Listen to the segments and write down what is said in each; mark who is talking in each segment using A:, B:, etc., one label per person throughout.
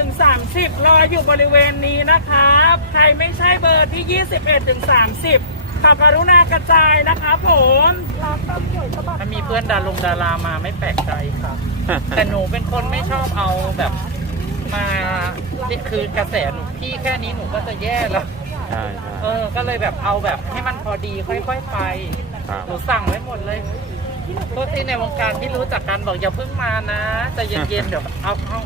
A: 21ถึง 30 รออยู่บริเวณนี้นะครับ ใครไม่ใช่เบอร์ที่ 21ถึง30ขอกรุณากระจายนะครับผมร้านต้มยำสะบัด
B: ถ้ามีเพื่อนดารงดารามาไม่แปลกใจครับแต่หนูเป็นคนไม่ชอบเอาแบบมาคือกระแสหนูพี่แค่นี้หนูก็จะแย่แล้ว
C: ใช่ใช่
B: เออ ก็เลยแบบเอาแบบให้มันพอดีค่อยๆไป
C: ครับ
B: หนูสั่งไว้หมดเลยพวกที่ในวงการที่รู้จักกันบอกอย่าเพิ่งมานะใจะเย็นๆ เดี๋ยวเอาเอา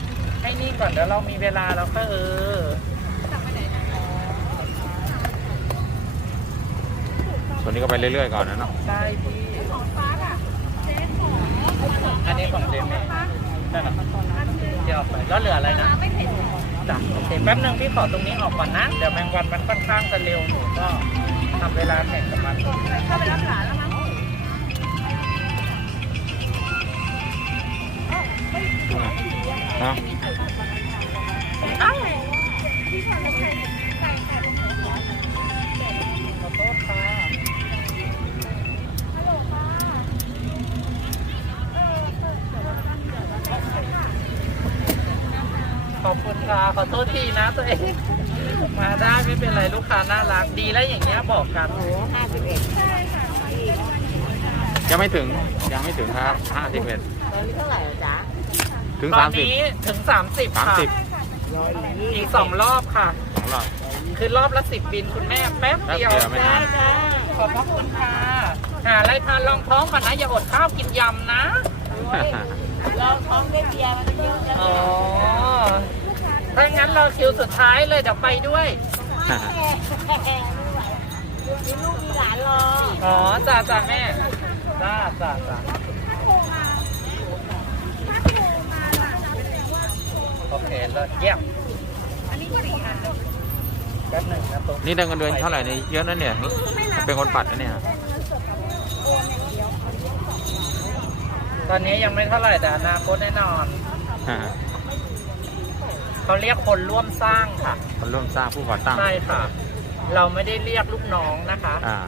B: ให้นี่ก่อนเดี๋ยวเรามีเวลาแล้วก็เออ
C: ตัวนี้ก็ไปเรื่อยๆก่อนนะเนาะ
B: ใช่พี่อันนี้ของเจมส์ได้หรอเดี๋ยวเอาไปแล้วเหลืออะไรนะจ้ะโอเคแป๊บนึงพี่ขอตรงนี้ออกก่อนนะ เดี๋ยวแมงวันมันค่อนข้างจะเร็วหนูก็ทำเวลาแข่งกับมัน
A: เข้าไปรับหลานแล้วมั้ง
C: เนะ
B: ตัวเอง มาได้ไม่เป็นไรลูกค้าน่ารักดีแล้วอย่างเงี้ยบอกกัน
A: ห้าสิบเอ็ด
C: ยังไม่ถึงยังไม่ถึงครับห้าสิบเอ็ด
A: ตอนนี้เท่าไหร่อะจ๊ะ
C: ถึง
B: ตอ
C: สานมสิบ
B: นี้ถึง 30
C: สาม
B: ค่ะ
C: สิบ
A: ร้อยยี่
B: อีกสองรอบค่ะ
C: ของเรา
B: คือรอบละสิบบินคุณแม่แป๊บเดียว
C: แป๊บเดียวไม่นาน
B: จ้ขอบพระคุณค่ะหาอะไรทานรองท้องก่อนนะ อย่าอดข้าวกินยำนะ
A: เราท้องได้เบียร์มันเยอะจัง
B: อ๋อ ถ้างั้นเราคิวสุดท้ายเลยเดี๋ยวไปด้วย
A: มีลูกมีหลานรอ
B: อ๋อจ้าจ้าแม่จ้าจ้าจ้าโอเคเลิศเยี่ยมแป๊บหนึ่งนะตุ๊ก
C: นี่ได้เงินเดือนเท่าไหร่เนี่ยเยอะนะเนี่ยเป็นคนปัดนะเนี่ย
B: ตอนนี้ยังไม่เท่าไหร่แต่อนาคตแน่นอน เขาเรียกคนร่วมสร้างค่ะ
C: คนร่วมสร้างผู้ก่อตั้ง
B: ใช่ค่ะ เราไม่ได้เรียกลูกน้องนะคะ
C: อ่า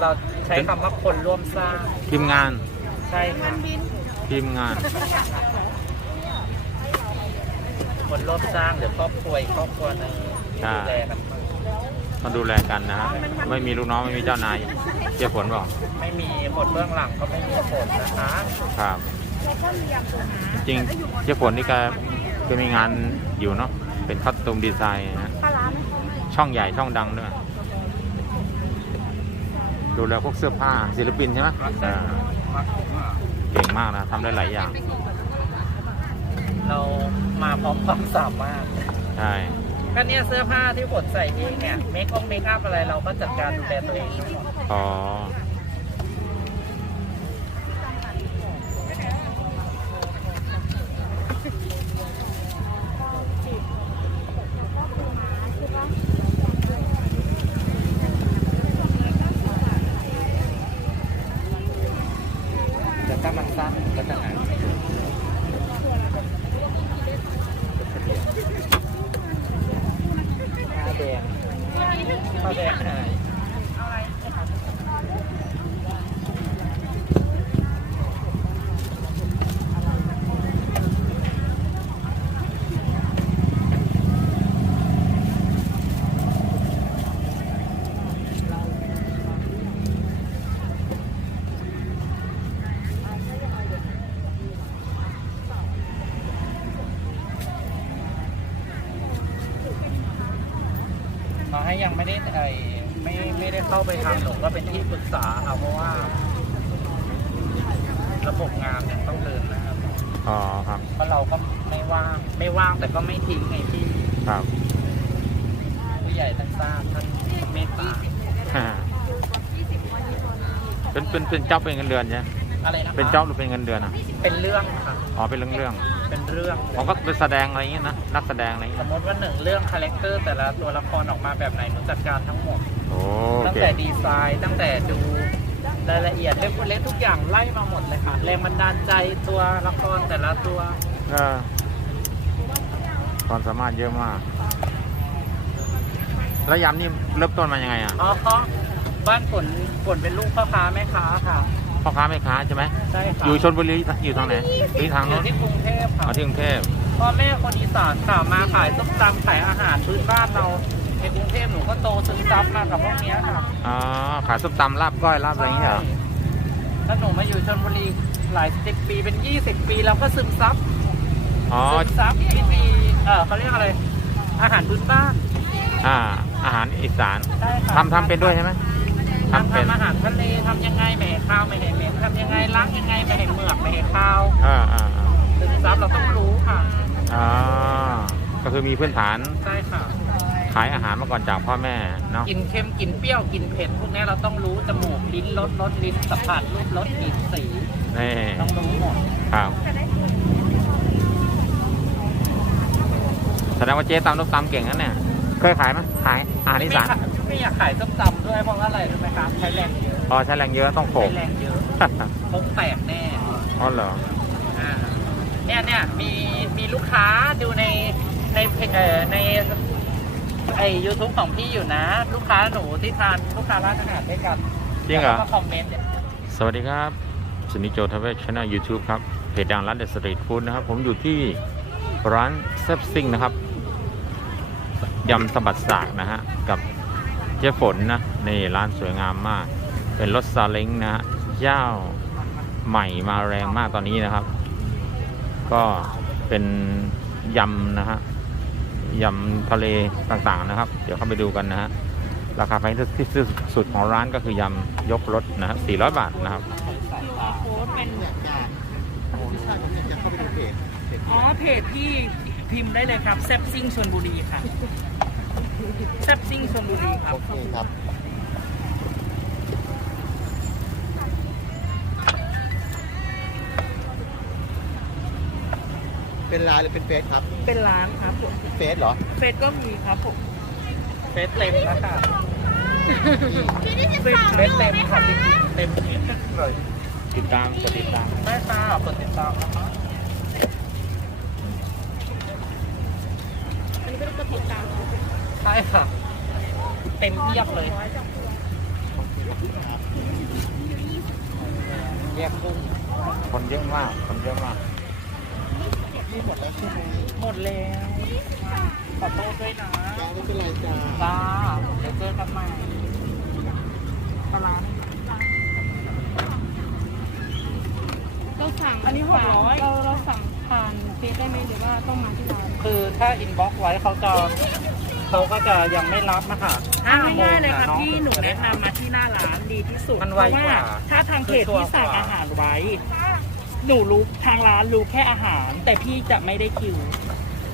B: เราใช้คำว่าคนร่วมสร้าง
C: ทีมงาน
B: ใช่ค่ะ
C: ทีมงาน
B: คนร่วมสร้างเดี๋ยวครอบครัวอีกครอบครัวหนึง
C: ใช่
B: ดูแลกัน
C: มาดูแลกันนะฮะไม่มีลูกน้องไม่มีเจ้านายเจียผลบอก
B: ไม่มีบทเบื้องหลังก็ไม่มีผลนะคะ
C: ครับ จริงเจียผลนี่ก็ ก็มีงานอยู่เนาะเป็นคัสตูมดีไซน์นะฮะช่องใหญ่ช่องดังด้วยดูแลพวกเสื้อผ้าศิลปินใช่ไหมอ่าเก่งมากนะทำได้หลายอย่าง
B: เรามาพร้อมความสามารถ
C: ใช่
B: ก็เนี่ยเสื้อผ้าที่ผลใส่เองเนี่ยเมคองเมคอัพอะไรเราก็จัดการดูแลตัวเองทั้งหมด
C: อ๋อ
B: แต่ถ้ามันสั้นก็จะหายผ้าแดงผ้าแดงหาย มาให้ยังไม่ได้ไอไม่ไม่ได้ เข้าไปทำหนูก็เป็นที่ปรึกษาครับเพราะว่า ระบบงานเนี่ยต้องเดินหนะครับ
C: อ๋อครับ
B: เพราะเราก็ไม่ว่างไม่ว่างแต่ก็ไม่ทิ้งไงพี่
C: ครับ
B: ผู้ใหญ่ท่านทราบท่านเมตตา
C: เป็นเป็นเป็นเจ้าเป็นเงินเดือนใช่ไหม
B: อะไรนะคะ
C: เป็นเจ้าหรือเป็นเงินเดือนอะ
B: เป็นเรื่องค่ะ
C: อ๋อเป็นเรื่องเรื่อง
B: เป็นเรื่อง
C: ผมก็เป็นแสดงอะไรอย่างเงี้ยนะนักแสดงอะไรอย่าง
B: ส
C: เงี้
B: ม
C: ย
B: มติว่าหนึ่งเรื่องคาแรคเตอร์แต่ละตัวละครออกมาแบบไหนหนูจัดการทั้งหมด
C: โอ้
B: ตั้ง
C: เก่
B: แต่
C: ง
B: ดีไซน์ตั้งแต่ดูรายละเอียดเล็กเล็กทุกอย่างไล่มาหมดเลยค่ะ แรงบันดาลใจตัวละครแต่ละตัว
C: เออความสามารถเยอะมาก แล้วยำนี่เริ่มต้นมายังไงอะ
B: อ๋อบ้านฝนฝนเป็นลูกพ่อค้าแม่ค้าค่ะ
C: พ่อค้าแม่ค้าใช่ไหม
B: ใช่ค่ะ
C: อยู่ชนบุรีอยู่ทางไหนหรือทาง
B: อ
C: โน้
B: ยู่
C: น
B: ที่กรุงเทพค่ะ
C: อ๋อที่กรุงเทพ
B: พ่อแม่คนอีสานค่ะมาขายส้มตำขายอาหารพื้นบ้านเรา ในกรุงเทพหนูก็โตซึมซับมากับพวกเนี้ยค่ะ
C: อ๋อขายส้มตำลาบก้อยลาบอะไรอย่างเงี้ยเหรอ
B: แล้วหนูมาอยู่ชลบุรีหลายสิบปีเป็นยี่สิบปีแล้วก็ซึมซับ
C: อ๋อ
B: ซึมซับที่มีเออเขาเรียกอะไร อาหารพื้นบ้าน
C: อ่า อาหารอีสาน
B: ใช่ค่ะ
C: ทำทำเป็นด้วยใช่ไหม
B: ทำ
C: ทำเป็น
B: ทำอาหารทะเลทำยังไงไม่ให้ข้าวไม่ให้เหม็นทำยังไงล้างยังไงไม่ให้เหมือกไม่ให้ข้าว
C: อ่าอ่าอ่า
B: ซึมซับเราต้องรู้ค่ะ
C: อ๋อก็คือมีพื้นฐาน
B: ใช่ค่ะ
C: ขายอาหารมาก่อนจากพ่อแม่เนาะ
B: กินเค็มกินเปรี้ยวกินเผ็ดพวกนี้เราต้องรู้จมูกลิ้นรสรสลิ้นสัมผัสรูปรสกลิ่นสี
C: นี่
B: ต้องรู้หมด
C: ครับแสดงว่าเจ๊ตำลูกตำเก่งนะเนี่ยเคยขายไหมขายอาหารอีสาน
B: ไม่อยากขายส้มตำด้วยเพราะว่าอะไรรู้ไหมครับใช้แรงเยอะ
C: อ๋อใช้แรงเยอะต้องโข
B: ใช้
C: ก
B: แรงเยอะคงแตกแน่
C: อ๋อเหรอ
B: อ่าเนี่ยเนี่ยมีมีลูกค้าดูในในเพจเอ่อใน ไอยูทูบของพี่อยู่นะ ลูกค้าหนูที่ทานลูกค้าร้านอาหารด้วยกัน
C: จริงเหรอ
B: แล้วก็คอมเมนต์เนี่ย
C: สวัสดีครับสนิทโจทเวชช anel YouTube ครับ เพจดังร้านเดอะสตรีทฟู้ดนะครับ ผมอยู่ที่ร้านเซฟซิงนะครับยำสะบัดสากนะฮะ กับเจ๊ฝนนะนี่ร้านสวยงามมาก เป็นรถซาเล้งนะฮะเจ้าใหม่มาแรงมากตอนนี้นะครับ ก็เป็นยำนะฮะ ยำทะเลต่างๆนะครับ เดี๋ยวเข้าไปดูกันนะฮะราคาแพงที่สุดของร้านก็คือยำยกรถนะฮะ400 บาทนะครับ
A: โค้ดเป็นอ๋อเพจที่พิมพ์ได้เลยครับแซบซิ่งชนบุรีค่ะแซบซิ่งชนบุรีครับ
D: โอเคครับ เป็นไลน์หรือเป็นเฟซครับ
A: เป็นร้านครับผม
D: เฟซเหรอ
A: เฟซก็มีครับผม
B: เฟซเต็มแล้วค่ะ
A: เฟซ
B: เฟซเต็มค่ะจริงๆเต็มเลย
C: ติดตามจะติดตาม
B: ได้ค่ะกดติดตามนะคะ
A: อันนี้เป็นกระติกตาม
B: ใช่ค่ะ เต็มเทียบเลยแยกกุ้ง
C: คนเยอะมากคนเยอะมาก
B: หมดแล้วขอโทษด้วยนะ
D: จ้าไม่เป็นไรจ้า
B: จ้าเดี๋ยวเจอกันใหม่ปลาร้า
E: เราสั่ง
A: อันนี้หกร้อย
E: เราเราสั่งผ่านเฟซได้ไหมหรือว่าต้องมาที่ร้าน
B: คือถ้าอินบ็อกซ์ไว้เขาจะเขาก็จะยังไม่รับนะคะห้าโมง่า
A: ยๆเลยครับพี่หนู
B: ถึงจ
A: แนะ
B: ได้
A: นำมาที่หน้าร้านดีที่สุด
B: มัน
A: เพ
B: ไว
A: ราะ
B: ก
A: ว่า
B: ว่า
A: ถ้าทางเพจที่สั่งอาหารไว้ หนูรู้ทางร้านรู้แค่อาหาร แต่พี่จะไม่ได้คิว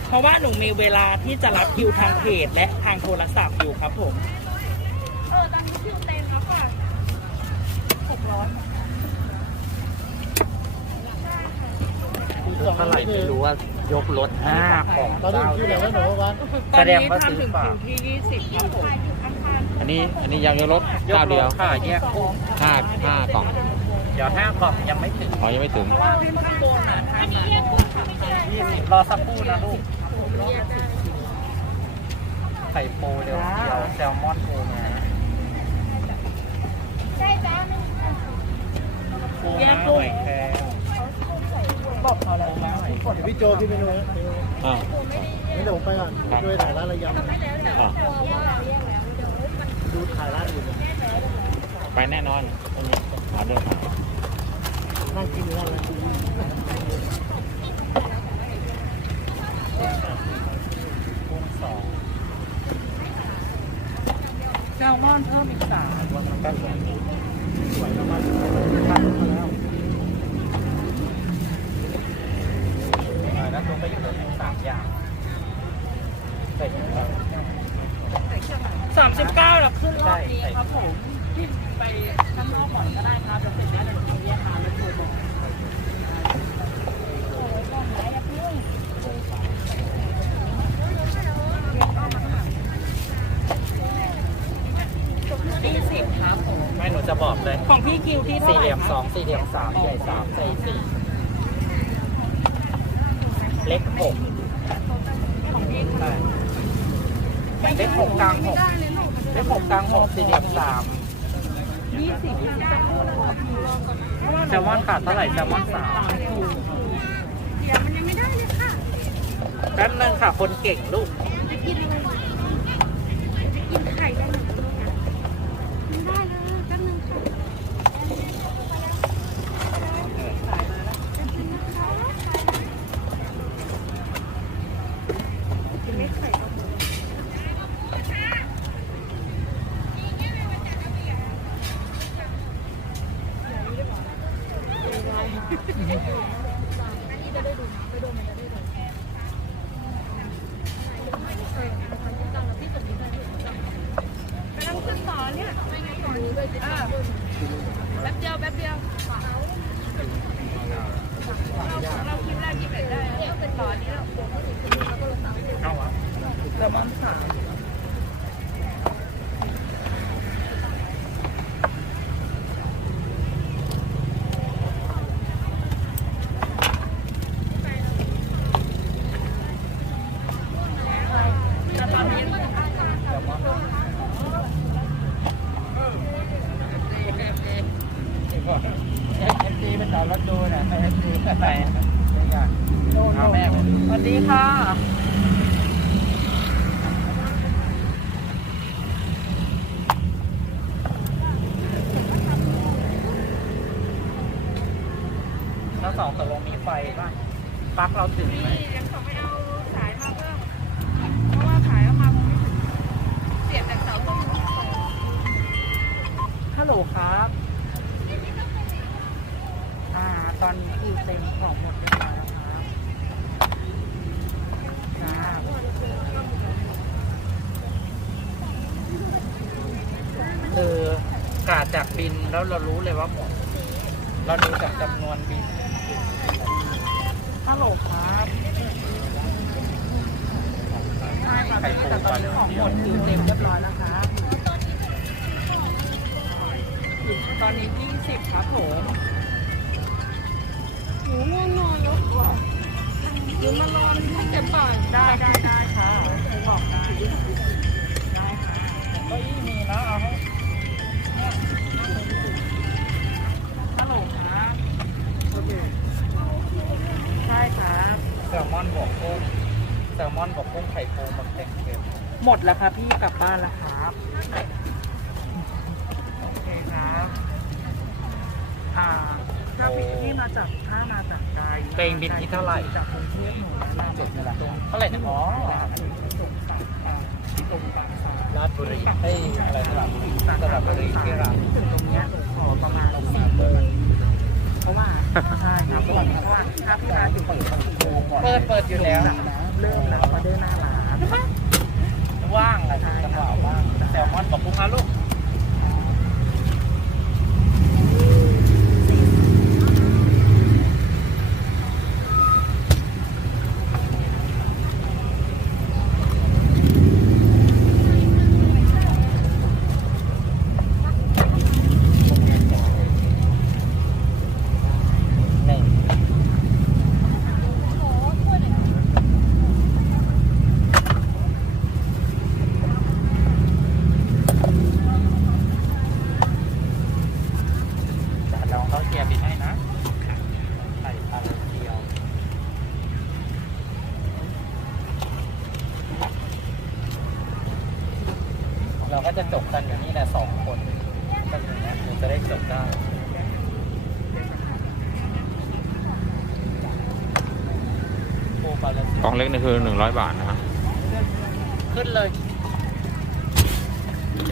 A: เพราะว่าหนูมีเวลาที่จะรับคิวทางเพจและทางโทรศัพท์อยู่ครับผม
E: เออตอนนี้คิวเต็มแล้วค่ะหกร้อย
B: เท่าไหร่ไม่รู้ว่ายกรถห้าของ
D: ตอนนี้
B: เจ้า
D: อยู่ไหนแล้วหนูวะ
A: ตอน
B: แสดง
A: นี้
B: ว่าซื้อ
A: ทำถึง
B: ฝาก
A: คิวที่20ครับผม
C: อันนี้อันนี้ยำยกรถ
B: ยก
C: เจ้ารเดียว
B: ถค่ะแยกกุ้ง
C: ห้าห้ากล่อง
B: เดี๋ยวห้ากล่องยังไม่ถึง
C: อ๋อยังไม่ถึง
B: ยี่สิบรอสักครู่นะลูกไข่ปูเดี๋ยวเดี๋ยวแซลมอนปูนะ
E: ใช่จ้า
B: ปูนะหอยแครง
A: บอกเขาแล้วนะ
D: เดี๋ยวพี่โจพี่เมนู
C: อ่า
D: งั้นเดี๋ยวผมไปก่อน
C: ครับ
D: ช่วยถ่ายร้านระย
C: อ่าำ
D: ดูถ่ายร้านอื่น
C: ไปแน่นอนอันนี้ออเดอร์ขาย
D: นั่งกินอยู่นั่นเลย
B: กุ้งสอง
A: แซลมอนเพิ่มอีกสาม
B: วันนั้นก็สวย
D: สวยแล้วมัน
B: ตั้งมาแล้วอ่าแล้วตัวก็อยู่ตรงนี้สามอย่างเสร็จแล้ว
A: สามสิบเก้าแล้วขึ้นรอบนี้ครับผมที่ไปข้างนอกก่อนก็ได้ครับจะเสร็จแล้วเดี๋ยวหนูเรียกหาแล้วโทรบอกยี่สิบครับผม
B: ไม่หนูจะบอกเลย
A: ของพี่ คิวที่เท่า
B: สี่
A: ไห
B: เห
A: ร่
B: ลี่ยม
A: ค
B: ส
A: รั
B: อบงสี่เหลี่ยมสามใหญ่สามใหญ่สี่เล็กหก
A: ของพี่
B: ใช่เล็กหกกลางหกเล็กหกกลางหกสี่เหลี่ยมสาม
A: ยี่สิบ
B: แซลมอนขาดเท่าไหร่แซลมอนสาม
E: เดี๋ยวมันยังไม่ได้เลยค่ะ
B: แซแป๊บนึงค่ะ คนเก่งลูก
E: จะกินอะไรจะกินไข่ได้หนึ่งลูกนะกินได้เลยแป๊บนึงค่ะกินไม่ไข่ก็หมด กำลังขึ้นต่อเนี่ยเออแป๊บเดียวแป๊บเดียวเราเราคิดได้คิดไปได้ต้องเป็นต่อนี้แล้ว
B: เอาวะเริ่มอนสาม
E: แต่ตอนนี้
B: เอฟซีไปจอดรถดูหน่อยเอฟซีไปไหนเอาแม่สวัสดีค่ะ แล้ว สองตกลงมีไฟป่ะปลั๊กเราถึงไหม
E: นี่ยังเขาไม่เอาสายมาเพิ่ม เพราะว่าสายเอามามันไม่ถึงเสียบจากเสาต้นนี้
B: ฮัลโหลครับ อ่า ตอนนี้คิวเต็มของหมดเรียแล้วครับจ้าคือกาดจากบินแล้วเรารู้เลยว่าหมด เราดูจากจำนวนบิน ตลโหลครับใช่ค่ะแต่ตอนนี้ของหมดคือเต็มเรียบร้อยแล้วครับตอนนี้ยี่สิบครับผม
E: หนูง่วงนอนแล้วก่อนหนูมานอนให้เต็มปา
B: กได้ได้ แล้วครับพี่กลับบ้านแล้วครับโอเคครับอ่าถ้าพี่ที่มาจากถ้ามาจากไกลเต็งบินที่เท่าไหร่ จากกรุงเทพหนูแนะนำเท่าไหร่นะอ๋อราชบุรีเฮ้ยอะไรสระบุรีสระบุรีที่ร้านถึงตรงเนี้ยขอประมาณสี่โมงเพราะว่าใช่ครับเพราะว่าถ้าพี่มาถึงเปิดเปิดเปิดอยู่แล้วเริ่มแล้วมาเดินหน้าร้าน ว่างอะไรจังหวะว่างแซลมอนกับกุ้งนะลูก หนึ่งแต่น้องเขาเคลียร์บินให้นะใส่ปลาโลเดียว เราก็ จะจบกันอย่างนี้แหละสองคนก็อย่างเงี้ยเราจะได้จบได้โอ้ปลาโลเดียว
C: กล่องเล็กนี่คือ100บาทนะครับ
B: ขึ้นเลย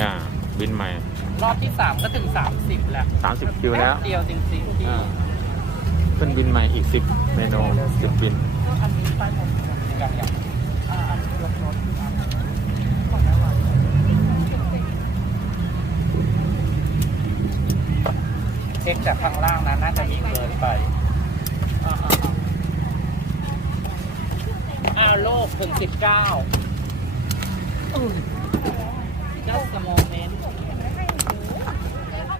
C: อ่า บินใหม่
B: รอบที่สามก็ถึงสามสิบแล้ว
C: 30คิวแล้ว
B: ป๊บเดียวจริงๆที่
C: อ่าขึ้นบินใหม่อีก10เมนู10บิน
B: อันนี้ไปหมดอย่างอย่างอ่าอันนี้ยกรถ เช็คจากข้างล่างนะน่าจะมีเกินไปอ้าวโลกถึงสิบเก้าเก้สมอง